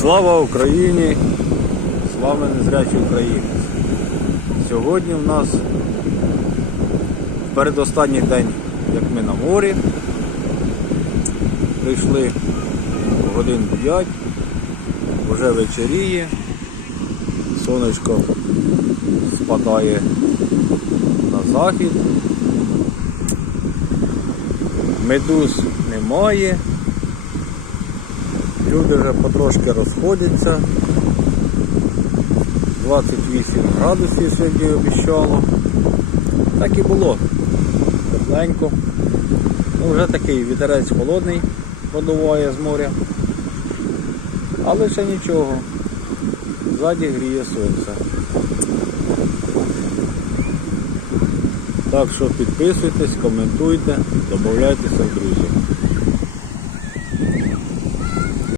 Слава Україні! Слава незрячий українець! Сьогодні в нас передостанній день, як ми на морі. Прийшли годин 5, вже вечеріє, сонечко спадає на захід. Медуз немає. Люди вже потрошки розходяться. 28 градусів сьогодні обіщало. Так і було. Тепленько. Ну, вже такий вітерець холодний подуває з моря. Але ще нічого. Ззаді гріє сонце. Так що підписуйтесь, коментуйте, додавайтеся в друзі.